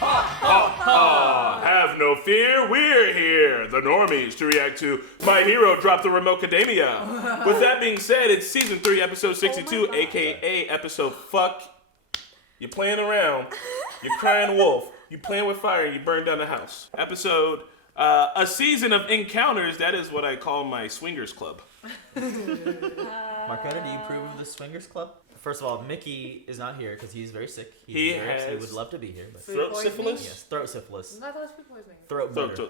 Have no fear, we're here, the Normies, to react to My Hero Drop the Remote Academia. With that being said, it's season 3, episode 62, aka episode Fuck. You're playing around, you're crying wolf, you playing with fire, and you burn down the house. Episode, a season of encounters, that is what I call my swingers club. Marquetta, do you approve of the swingers club? First of all, Mickey is not here because he's very sick. He would love to be here. But throat syphilis? Yes, throat syphilis. I thought it was food poisoning.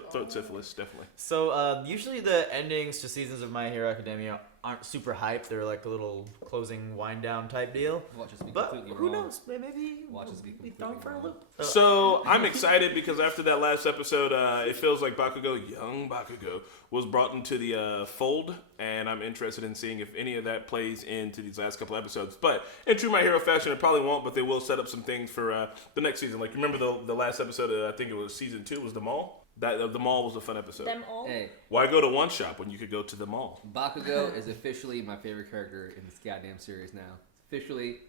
Throat syphilis, definitely. So usually the endings to seasons of My Hero Academia aren't super hype. They're like a little closing wind down type deal. Watch us be But completely who wrong. knows? Maybe Watch us be thrown completely for a wrong. loop. So I'm excited because after that last episode, it feels like young Bakugo, was brought into the fold, and I'm interested in seeing if any of that plays into these last couple episodes. But in true My Hero fashion, it probably won't, but they will set up some things for the next season. Like, remember the last episode, I think it was season 2, was the mall? The mall was a fun episode. Them all? Hey, Why go to one shop when you could go to the mall? Bakugo is officially my favorite character in this goddamn series now. Officially,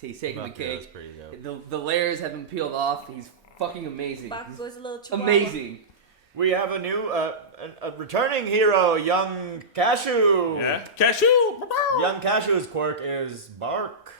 he's taking the cake. Pretty dope. The layers have been peeled off. He's fucking amazing. Bakugo's a little chihuahua. Amazing. We have a new, a returning hero, Young Cashew. Yeah? Cashew! Young Cashew's quirk is bark.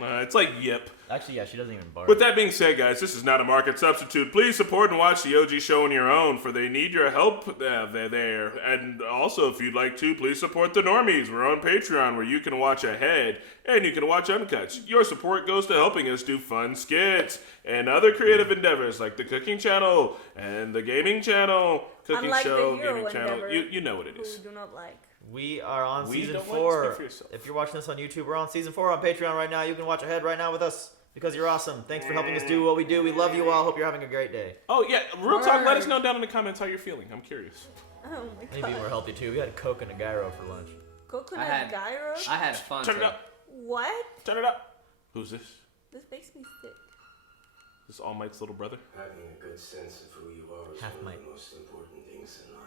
It's like yip. Actually, yeah, she doesn't even bark. With that being said, guys, this is not a market substitute. Please support and watch the OG show on your own, for they need your help. They're there. And also, if you'd like to, please support the Normies. We're on Patreon, where you can watch ahead and you can watch uncuts. Your support goes to helping us do fun skits and other creative endeavors like the cooking channel and the gaming channel. Cooking Unlike show, the hero gaming channel. endeavor, You know what it who is. we do not like. We are on We season don't like 4. speak for yourself. If you're watching this on YouTube, we're on season 4 on Patreon right now. You can watch ahead right now with us because you're awesome. Thanks for helping us do what we do. We love you all. Hope you're having a great day. Oh, yeah. Real talk, let us know down in the comments how you're feeling. I'm curious. Oh my god. Maybe we're healthy too. We had Coke and a gyro for lunch. Coconut gyro? I had fun. Turn it up. What? Turn it up. Who's this? This makes me sick. This All Might's little brother? Having a good sense of who you are is Half one mic. of the most important things in life.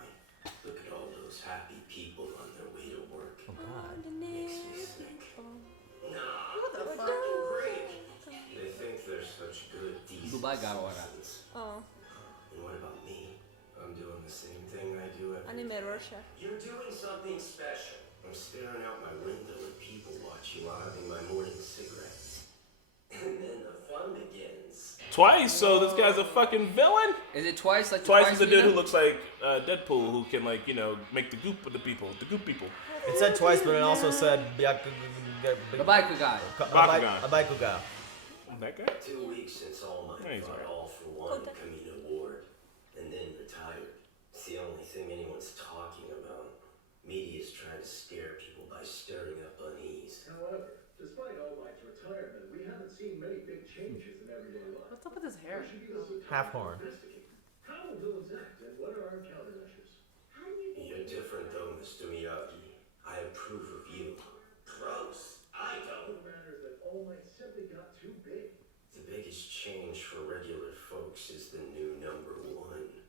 Look at all those happy people on their way to work. Oh God. Makes me sick. Nah, What the fuck? fucking break. They think they're such good, decent Dubai got one. citizens. Oh, And what about me? I'm doing the same thing I do every anime day. Russia. You're doing something special. I'm staring out my window at people watching while having my morning cigarettes. And then the fun begins. Twice, so this guy's a fucking villain? Is it twice? Like Twice is the dude Nina? who looks like Deadpool, who can, like, you know, make the goop with the people. The goop people. It said twice, but it also said The biker guy. Bakugan. A Bakugan. That guy? 2 weeks since All Might Yeah, he's brought alright. All for One Kamina Award, and then retired. It's the only thing anyone's talking about. Media's trying to scare people by stirring up unease. However, despite All Might's retirement, we haven't seen many big changes in everyday life. What's up with his hair? There should be this Half horn. investigate. How will villains act, and what are our countermeasures? You're different though, Mr. Miyagi. I approve of you. Gross. I don't. The matter is that All Might simply got too big. The biggest change for regular folks is the new #1.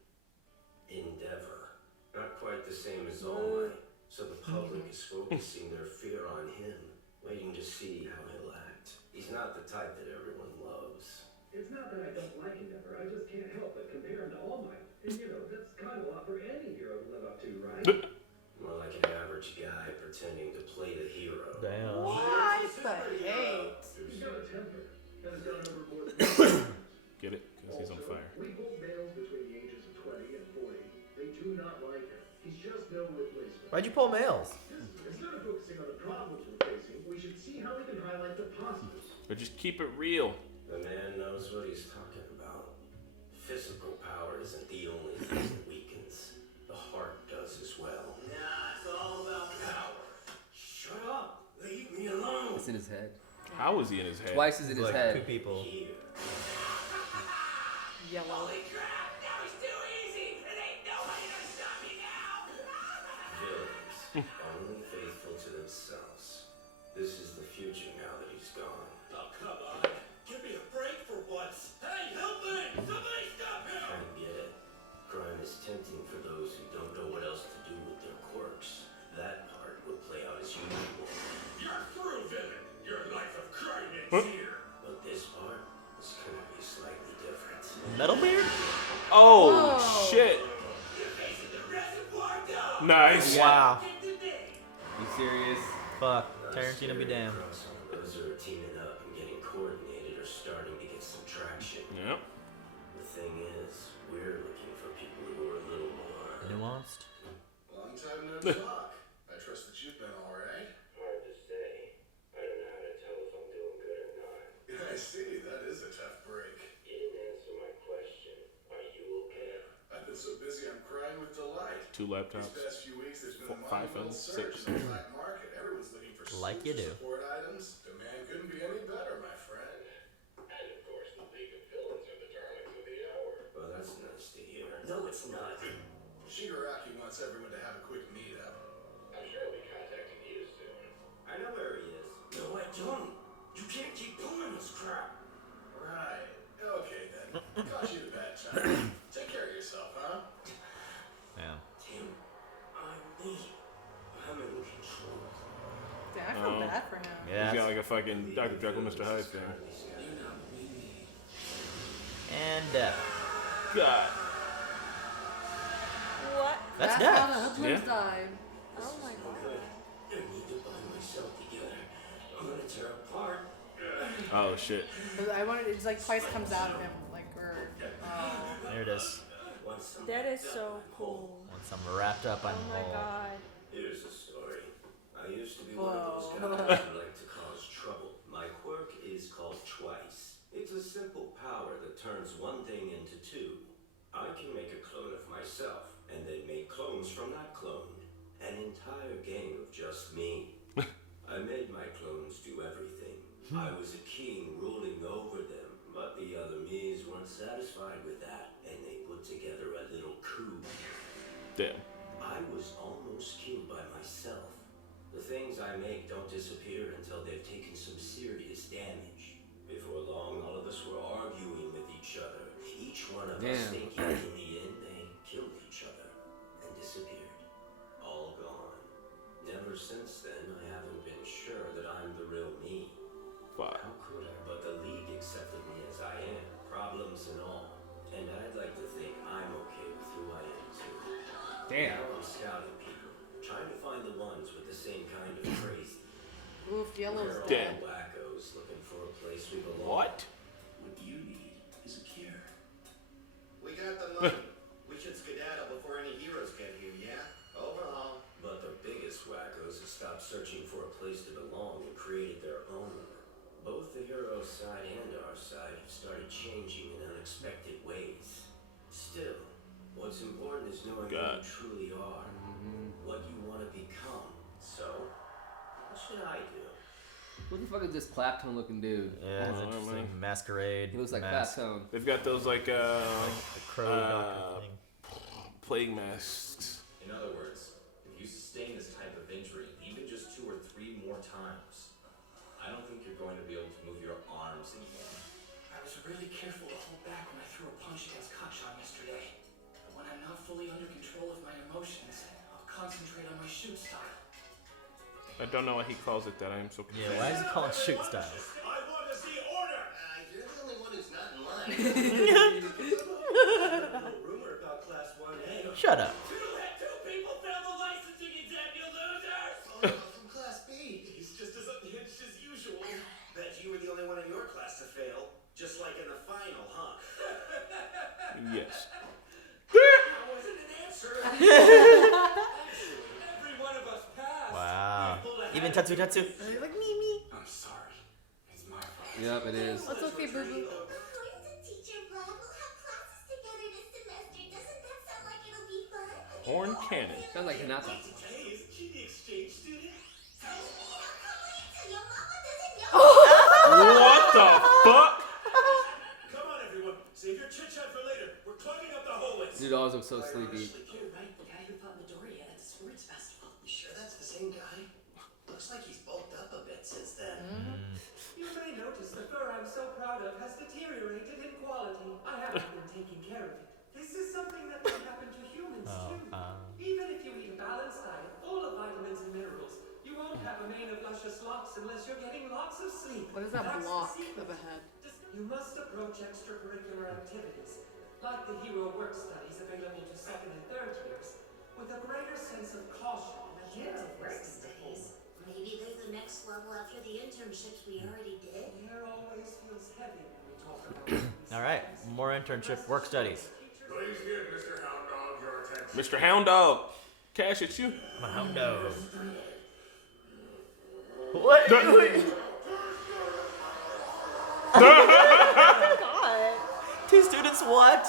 Endeavor. Not quite the same as All Might, so the public is focusing their fear on him, waiting to see how he'll act. He's not the type that everyone loves. It's not that I don't like Endeavor, I just can't help but compare him to All Might. And you know, that's kind of a lot for any hero to live up to, right? More like an average guy pretending to play the hero. Damn. What the hate? He's got a temper, and has gone over more than Get it? Because he's on Also, fire. we hold males between the ages of 20 and 40. They do not like him. He's just no replacement. Why'd you pull males? Instead of focusing on the problems we're facing, we should see how we can highlight the positives. But just keep it real. The man knows what he's talking about. Physical power isn't the only thing that weakens. The heart does as well. Nah, it's all about power. Shut up. Leave me alone. It's in his head. How is he in his head? Twice is in his Like head. 2 people. Here. Yellow. crap, that was too easy. And ain't nobody gonna stop me now. Villains, only faithful to themselves. This is the future now that he's gone. Oh, come on. Give me a break for once. Hey, help me! Somebody stop him! I get it. Crime is tempting for those who don't know what else to do with their quirks. That part will play out as usual. You're through, villain. Your life of crime ends here. But this part is gonna be slightly different. Metalbeard? Oh, Whoa. shit. Nice. Wow. You serious? Fuck. Tarantino be damned. Those who are teaming up and getting coordinated are starting to get some traction. Yep. The thing is, we're looking for people who are a little more Nuanced. Long time no talk. I trust that you've been alright. hard to say. I don't know how to tell if I'm doing good or not. I see, that is a tough break. You didn't answer my question. Are you okay? I've been so busy I'm crying with delight. 2 laptops. These past few weeks there's been a 5 monumental phones, surge 6. in the black market. Everyone's looking for Like suits you do. or support items. Demand couldn't be any better, my friend. And of course, the League of Villains are the darlings of the hour. Well, that's nice to hear. No, it's not. Shigaraki wants everyone to have a quick meetup. I'm sure I'll be contacting you soon. I know where he is. No, I don't. You can't keep pulling this crap. Right. Okay then. Caught you at a bad time. Take care of yourself, huh? Yeah. Tim, I'm me. I'm in control. Damn, I feel bad for him. Yeah. He's got like a fucking Dr. Jekyll, Mr. Hyde thing. And death. God. What? That's how death. the Hoodlums Yeah. died. Oh my god. I need to bind myself together. I'm gonna tear apart. Oh, shit. I wanted it's like twice comes out of him, like or There it is. Once I'm That is done, so I'm whole. cool. Once I'm wrapped up, I'm Oh my whole. god. Here's the story. I used to be one of those Whoa. guys who like to cause trouble. My quirk is called Twice. It's a simple power that turns one thing into two. I can make a clone of myself, and then make clones from that clone. An entire game of just me. I made my clones do everything. I was a king ruling over them, but the other me's weren't satisfied with that, and they put together a little coup. Damn. I was almost killed by myself. The things I make don't disappear until they've taken some serious damage. Before long, all of us were arguing with each other. Each one of us Damn. thinking in the end they killed each other and disappeared. All gone. Never since then, I haven't been sure that I'm the real me. Fuck. How could I? But the League accepted me as I am, problems and all. And I'd like to think I'm okay with who I am too. Damn. Now I'm scouting people, trying to find the ones with the same kind of crazy. oof, yellow's We're all Damn. wackos looking for a place we belong. What? What you need is a cure. We got the money. We should skedaddle before any heroes get here, yeah? Overhaul. But the biggest wackos have stopped searching for a place to belong and created their own. Both the hero side and our side have started changing in unexpected ways. Still, what's important is knowing God. who you truly are, what you want to become. So, what should I do? What the fuck is this Clapton looking dude? Yeah, it's Oh, interesting. man. Masquerade. He looks like mask. Fat Tone. They've got those like The crow doctor thing. plague masks. In other words, if you sustain this type of injury, even just 2 or 3 more times, I don't think you're going to be able to move your arms anymore. I was really careful to hold back when I threw a punch against Kachan yesterday. But when I'm not fully under control of my emotions, I'll concentrate on my shoot style. I don't know why he calls it that. I am so confused. Yeah, why is he calling shoot styles? I want to see order! You're the only one who's not in line. Rumor about Class 1A. Shut up. You had 2 people fail the licensing exam, you losers! From Class B. He's just as unhinged as usual. Bet you were the only one in your class to fail. Just like in the final, huh? Yes. That wasn't an answer. Every one of us passed. Wow. We pulled a Even hat. Tatsu. You're like me, me. I'm sorry. It's my fault. Yep, it is. That's okay, boo boo. According to Teacher Brad, we'll have classes together this semester. Doesn't that sound like it'll be fun? Horn cannon. Sounds like Hinata. Hey, isn't she the exchange student? Tell me how come wait till your mama doesn't know. What the fuck? Come on, everyone. Save your chit chat for later. We're climbing up the hallways. Dude always looks so sleepy. You're right, the guy who fought Midoriya at the sports festival. You sure that's the same guy? Looks like he's bulked up a bit since then. You may notice the fur I'm so proud of has deteriorated in quality. I haven't been taking care of it. This is something that can happen to humans too. Even if you eat a balanced diet full of vitamins and minerals, you won't have a mane of luscious locks unless you're getting lots of sleep. What is that That's the block secret. of a head? Just You must approach extracurricular activities, like the hero work studies available to second and third years, with a greater sense of caution than Hero work experienced before. studies. Maybe there's the next level after the internships we already did. The air always feels heavy when we talk about All right, more internship work studies. Please give Mr. Hound Dog your attention. Mr. Hound Dog, Cash, it's you. I'm a hound dog. What? God. Two students, what?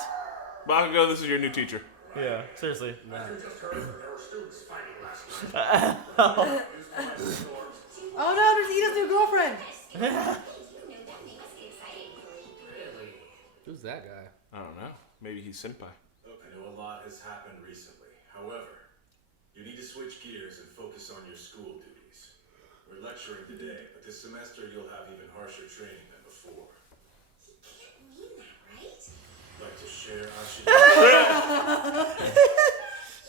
Bakugo, this is your new teacher. Yeah, seriously. As you just heard, there were students fighting last night. Oh no, there's Ida's new girlfriend. You know that must be exciting. Really? Who's that guy? I don't know. Maybe he's senpai. Look, I know a lot has happened recently. However, you need to switch gears and focus on your school duties. We're lecturing today, but this semester you'll have even harsher training than before. He can't mean that, right? Like to share Ashita?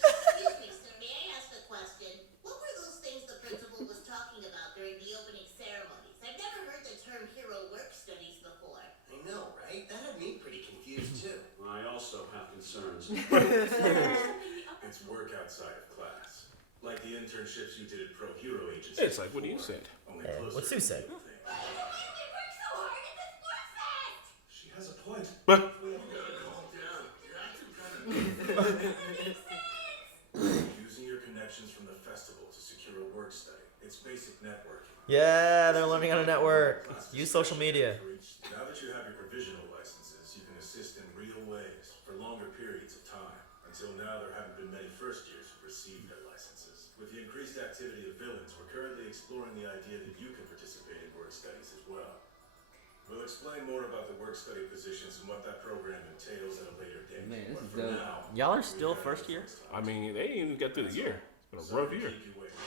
Excuse me, sir. May I ask a question? What were those things the principal was talking about during the opening ceremonies? I've never heard the term hero work studies before. I know, right? That had me pretty confused too. I also have concerns. It's work outside of class. Like the internships you did at Pro Hero Agency. It's like what you said. Only Yeah, closer what Sue to said. the thing. Why do we work so hard at this sports fest? She has a point. But You gotta calm down. You're acting kind of. Using your connections from the festival to secure a work study. It's basic networking. Yeah, they're learning how to network. Use social media. Now that you have your provisional licenses, you can assist in real ways for longer periods of time. Until now, there haven't been many first years who received their licenses. With the increased activity of villains, we're currently exploring the idea that you can participate in work studies as well. We'll explain more about the work study positions and what that program entails at a later date. Man, this But is for dope. now, Y'all are still first year? I mean, they didn't even get through the year. It's been a rough year. keep you waiting.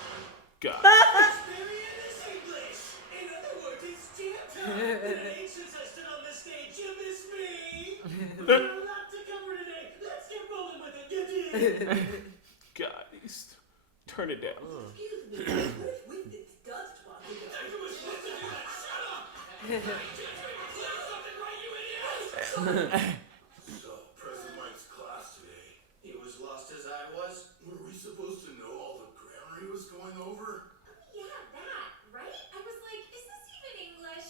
God. Experience English! In other words, it's jam time! Today, since I stood on the stage, you miss me! We've got a lot to cover today! Let's get rolling with it, get in! God, turn it down. Excuse me, what if with this dust walking I was supposed to do that! Shut up! I just clear something right, you idiot! So, President Mike's class today. He was lost as I was. Were we supposed to know all the grammar he was going over? Yeah, that, right? I was like, is this even English?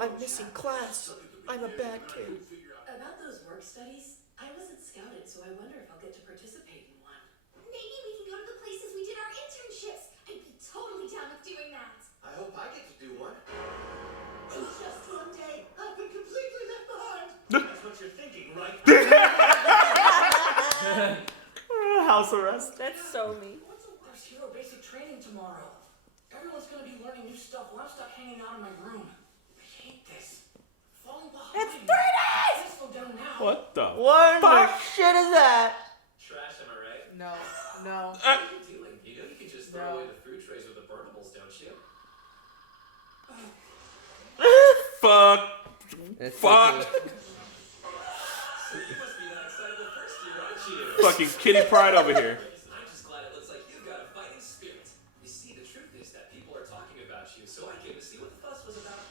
I'm missing class. I'm a bad kid. About those work studies, I wasn't scouted, so I wonder if I'll get to participate in one. Maybe we can go to the places we did our internships. I'd be totally down with doing that. I hope I get to do one. It's just one day. I've been completely left behind. That's what you're thinking, right? House arrest. That's so me. There's hero basic training tomorrow. Everyone's gonna be learning new stuff while I'm stuck hanging out in my room. I hate this. Falling behind. It's 3 days! Let's slow down now. What the? What the shit is that? Trash, am I right? No, no. What are you doing? You know you can just throw No. away the food trays with the burnables, don't you? Fuck. That's Fuck. So you must be that excitable first year, aren't you? Fucking Kitty Pride over here. I'm just glad it looks like you've got a fighting spirit. You see, the truth is that people are talking about you, so I came to see what the fuss was about.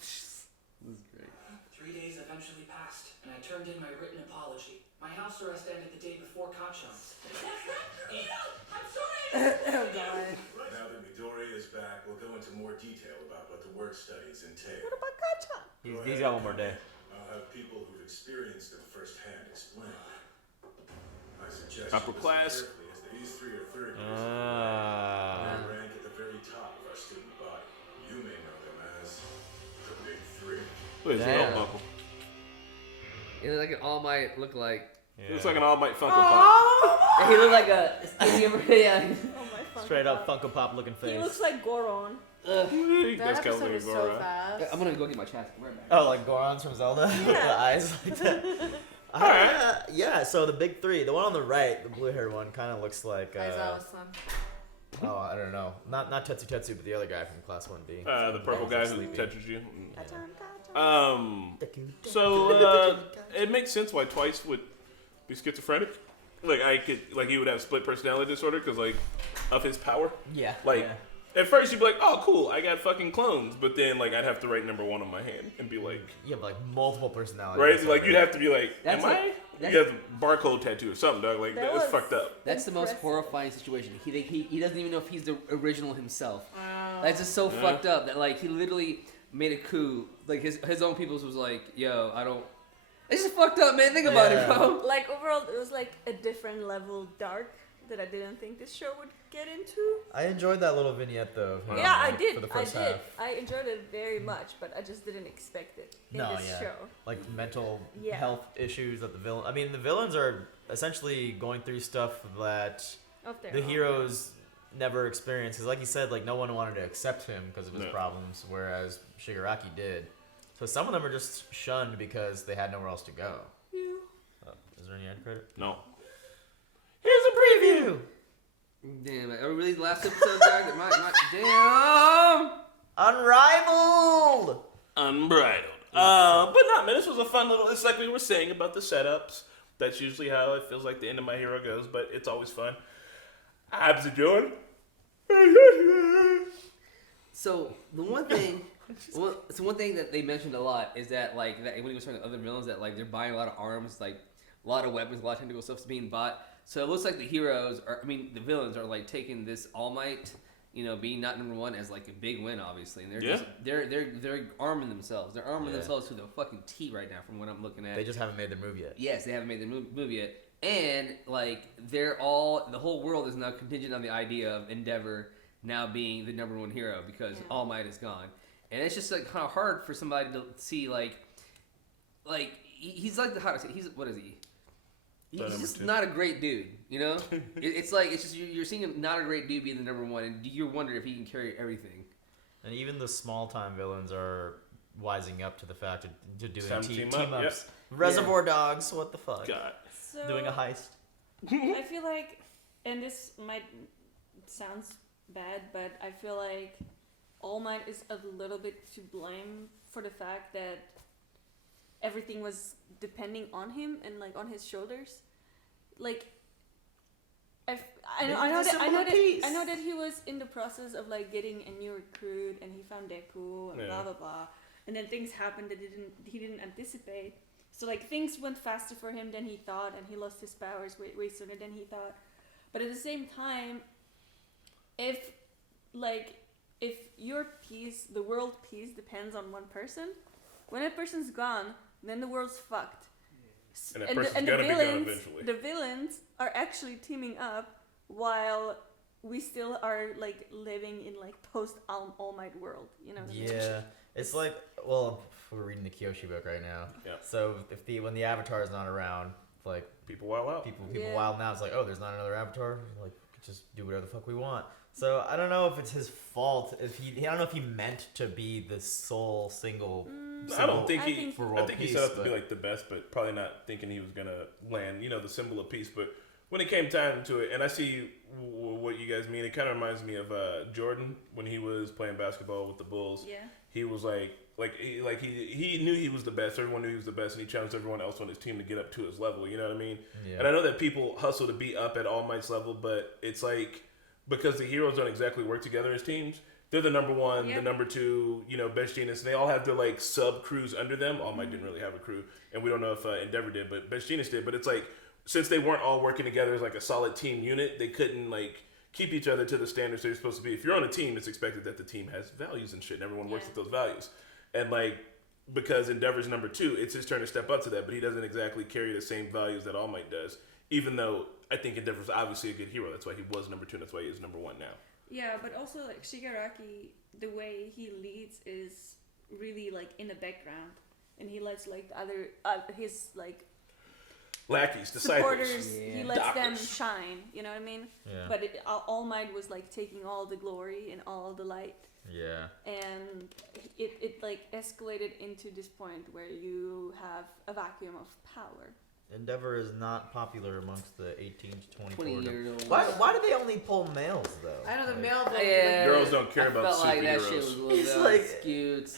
This is great. 3 days eventually passed, and I turned in my written apology. My house arrest ended the day before Kachan's. I'm sorry! Oh god. Now that Midori is back, we'll go into more detail about what the work studies entail. He's got one more day. I'll have people who've experienced them firsthand explain. I suggest Upper you listen class. carefully, as these three are third years. Ah. They rank at the very top of our student body. You may know them as the Big Three. Look at his Damn. belt buckle. It looks like an All Might look like. It looks like an All Might Funko Pop. He looked like a yeah. Oh my fucking Straight up God. Funko Pop looking face. He looks like Goron. He That does kinda episode look was like so Goro. fast. I'm gonna go get my chapstick. Right back. Oh, like Goron's from Zelda? With the eyes like that. Yeah, so the big three. The one on the right, the blue haired one, kind of looks like. Aizawa's son. Oh, I don't know. Not Tetsu Tetsu, but the other guy from Class 1B. The purple guy who Sleepy. touches you. Gotcha. So it makes sense why Twice would be schizophrenic. Like he would have split personality disorder because like of his power. Yeah. Like yeah. At first, you'd be like, "Oh, cool, I got fucking clones," but then like I'd have to write number 1 on my hand and be like, You have like multiple personalities. right? Like you'd have to be like, That's "Am like- I?" that's- You have a barcode tattoo or something, dog. Like That that's was- fucked up. That's the most Impressive. horrifying situation. He doesn't even know if he's the original himself. Wow. That's just so fucked up that like he literally made a coup. Like his own peoples was like, yo, I don't. It's just fucked up, man. Think about it, bro. Like overall, it was like a different level dark that I didn't think this show would get into. I enjoyed that little vignette though. of him, Yeah, I like, did. For the I first did. half. I enjoyed it very much, but I just didn't expect it in No, this yeah. show. Like mental Yeah. health issues that the villain. I mean, the villains are essentially going through stuff that Of their the own. heroes never experienced. Because, like you said, like no one wanted to accept him because of his No. problems, whereas Shigaraki did. So some of them are just shunned because they had nowhere else to go. Yeah. Is there any end credit? No. Here's a preview. Damn, are we really the last episode, guys? Damn. Unrivaled. Unbridled. But not, man. This was a fun little. It's like we were saying about the setups. That's usually how it feels like the end of My Hero goes, but it's always fun. Abs of Jordan. So the one thing, one thing that they mentioned a lot is that like that when he was talking to other villains that like they're buying a lot of arms, like a lot of weapons, a lot of technical stuff's being bought. So it looks like the heroes are, I mean, the villains are like taking this All Might, you know, being not number 1 as like a big win, obviously, and they're just they're arming themselves. They're arming themselves to the fucking T right now, from what I'm looking at. They just haven't made their move yet. Yes, they haven't made their move yet, and like they're all the whole world is now contingent on the idea of Endeavor now being the number 1 hero because All Might is gone, and it's just like kind of hard for somebody to see like he's like the how to say he's what is he? He's just not a great dude, you know. It's like it's just you're seeing him not a great dude being the number 1, and you wonder if he can carry everything. And even the small time villains are wising up to the fact to doing Time to team team up, ups. Reservoir Dogs, what the fuck? God. So Doing a heist. I feel like, and this might sounds bad, but I feel like All Might is a little bit to blame for the fact that everything was depending on him and like on his shoulders. Like, I know that he was in the process of like getting a new recruit, and he found Deku and blah blah blah, and then things happened that he didn't anticipate. So like things went faster for him than he thought, and he lost his powers way sooner than he thought. But at the same time, if your peace, the world peace, depends on one person, when that person's gone, then the world's fucked. And that person's gonna be gone eventually. The villains are actually teaming up while we still are like living in like post All Might world. You know what I mean? Yeah, it's like, well, we're reading the Kyoshi book right now. Yeah. So when the Avatar is not around, like people wild out. People wild now. It's like, oh, there's not another Avatar. Like, just do whatever the fuck we want. So I don't know if it's his fault. I don't know if he meant to be the sole single. I don't think he. I think he set up to be like the best, but probably not thinking he was gonna land. You know, the symbol of peace. But when it came time to it, and I see what you guys mean, it kind of reminds me of Jordan when he was playing basketball with the Bulls. Yeah. He was he knew he was the best. Everyone knew he was the best, and he challenged everyone else on his team to get up to his level. You know what I mean? Yeah. And I know that people hustle to be up at All Might's level, but it's like because the heroes don't exactly work together as teams. They're the number 1, the number 2, you know, Best Genius. They all have their like sub crews under them. All Might didn't really have a crew, and we don't know if Endeavor did, but Best Genius did. But it's like since they weren't all working together as like a solid team unit, they couldn't like keep each other to the standards they're supposed to be. If you're on a team, it's expected that the team has values and shit, and everyone works with those values. And like because Endeavor's number 2, it's his turn to step up to that, but he doesn't exactly carry the same values that All Might does. Even though I think Endeavor's obviously a good hero, that's why he was number 2, and that's why he is number 1 now. Yeah, but also like Shigaraki, the way he leads is really like in the background, and he lets like the other his like lackeys, supporters, disciples, he lets them doctors. shine. You know what I mean? Yeah. But All Might was like taking all the glory and all the light. Yeah. And it like escalated into this point where you have a vacuum of power. Endeavor is not popular amongst the 18 to 24. 20-year-olds. Why do they only pull males though? I know the Like, male. Girls don't care about felt like that shit superheroes. was a little He's bit like- skewed.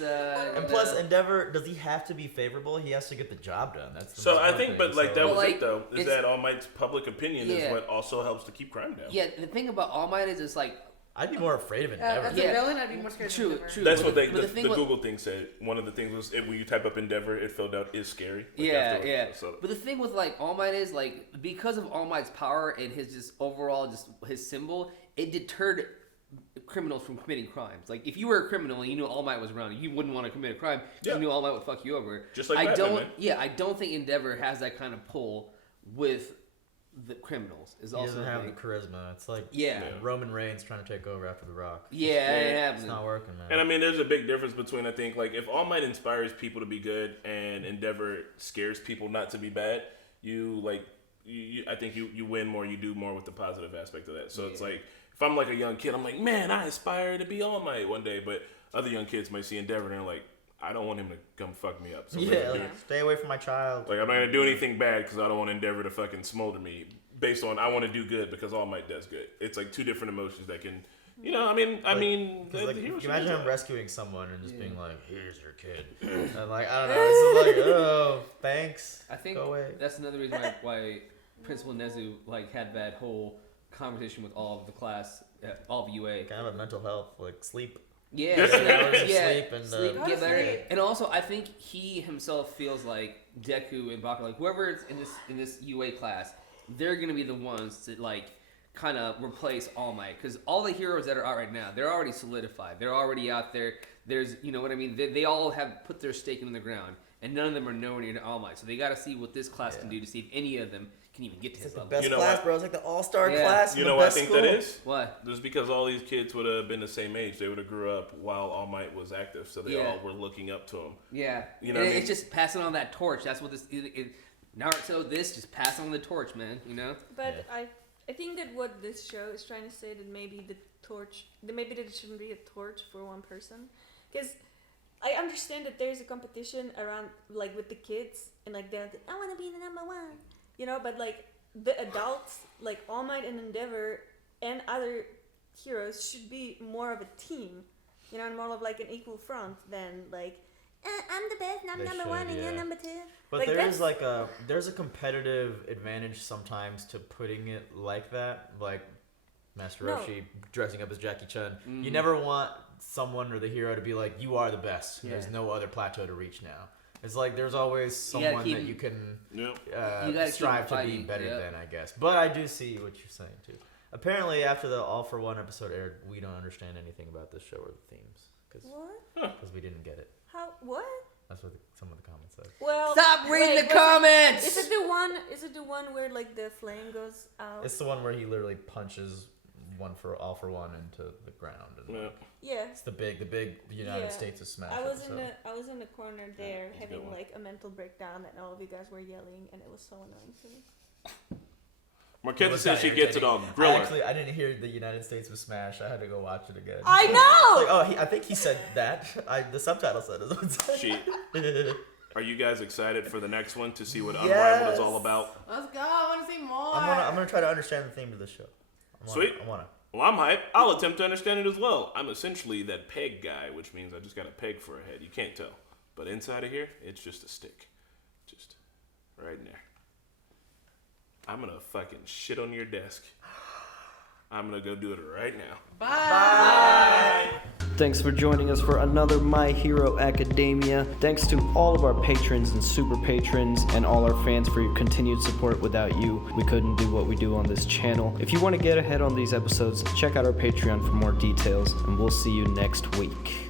And plus, Endeavor, does he have to be favorable? He has to get the job done. That's the So most I important think, but thing. like So- that Well, was like, it though. Is it's- that All Might's public opinion is Yeah. what also helps to keep crime down. Yeah, the thing about All Might is it's like I'd be more afraid of Endeavor. As a villain, I'd be more scared True, of Endeavor. true. That's But what they. but The, thing the with- Google thing said. One of the things was when you type up Endeavor, it filled out is scary. Like, Yeah, afterwards. yeah. So, But the thing with like All Might is like because of All Might's power and his just overall just his symbol, it deterred criminals from committing crimes. Like if you were a criminal and you knew All Might was around, you wouldn't want to commit a crime. 'Cause Yeah. You knew All Might would fuck you over. Just like I Batman, don't. man. Yeah, I don't think Endeavor has that kind of pull with the criminals. Is He also doesn't the have thing. the charisma. It's like Yeah. Roman Reigns trying to take over after The Rock. Yeah, it It's happens. not working, man. and I mean, there's a big difference between I think like if All Might inspires people to be good and Endeavor scares people not to be bad, you like you I think you win more. You do more with the positive aspect of that. So it's like if I'm like a young kid, I'm like, man, I aspire to be All Might one day. But other young kids might see Endeavor and they're like, I don't want him to come fuck me up. So yeah, like, stay away from my child. like I'm not gonna do anything bad because I don't want Endeavor to fucking smolder me. Based on I want to do good because All Might does good. It's like two different emotions that can, I mean, the Like, hero should imagine do him that. rescuing someone and just being like, "Here's your kid," and like I don't know, it's just like, "Oh, thanks." I think Go away. that's another reason why Principal Nezu like had that whole conversation with all of the class, all of UA. Kind of a mental health, like sleep. Yeah, 7 hours of yeah, sleep and sleep, Go get to better. sleep. And also, I think he himself feels like Deku and Baka, like whoever is in this UA class, they're gonna be the ones to like kind of replace All Might because all the heroes that are out right now, they're already solidified. They're already out there. There's, you know what I mean? They all have put their stake in the ground, and none of them are nowhere near All Might. So they got to see what this class can do to see if any of them can even get to his It's the level. best You know class, what? bro. It's like the all-star Yeah. class. You in know the what I best think school. that is? What? Just because all these kids would have been the same age, they would have grew up while All Might was active, so they Yeah. all were looking up to him. Yeah, You know And what I it's mean? just passing on that torch. That's what this. Naruto, this just passing on the torch, man. You know. But I think that what this show is trying to say that maybe the torch, that maybe there shouldn't be a torch for one person, because I understand that there's a competition around like with the kids and like they're like, I want to be the number one, but like the adults like All Might and Endeavor and other heroes should be more of a team, and more of like an equal front than like I'm the best and I'm They number should, one and you're yeah. number two. But Like, there is that's- there's a competitive advantage sometimes to putting it like that, like Master No. Roshi dressing up as Jackie Chun. You Mhm. never want someone or the hero to be like, "You are the best. Yeah. There's no other plateau to reach now." It's like there's always You gotta someone keep- that you can Yep. You gotta keep strive to be fighting, better yep. than, I guess. But I do see what you're saying too. Apparently, after the All for One episode aired, we don't understand anything about this show or the themes because What? we didn't get it. How? What? That's what some of the comments said. Well, Stop reading wait, the was comments. Is it the one? Is it the one where like the flame goes out? It's the one where he literally punches All for One into the ground. And Yeah. Yeah. It's the big United Yeah. States of Smash. I was episode. in the corner there good having one. like a mental breakdown, and all of you guys were yelling, and it was so annoying to me. Marquetta was says she kinda gets it all. Griller. I didn't hear the United States of Smash. I had to go watch it again. I know. Like, I think he said that. The subtitle said it. She. Are you guys excited for the next one to see what Yes. Unrivaled is all about? Let's go. I want to see more. I'm gonna try to understand the theme of this show. Sweet. I wanna. Well, I'm hyped. I'll attempt to understand it as well. I'm essentially that peg guy, which means I just got a peg for a head. You can't tell. But inside of here, it's just a stick. Just right in there. I'm gonna fucking shit on your desk. I'm gonna go do it right now. Bye. Thanks for joining us for another My Hero Academia. Thanks to all of our patrons and super patrons and all our fans for your continued support. Without you, we couldn't do what we do on this channel. If you want to get ahead on these episodes, check out our Patreon for more details, and we'll see you next week.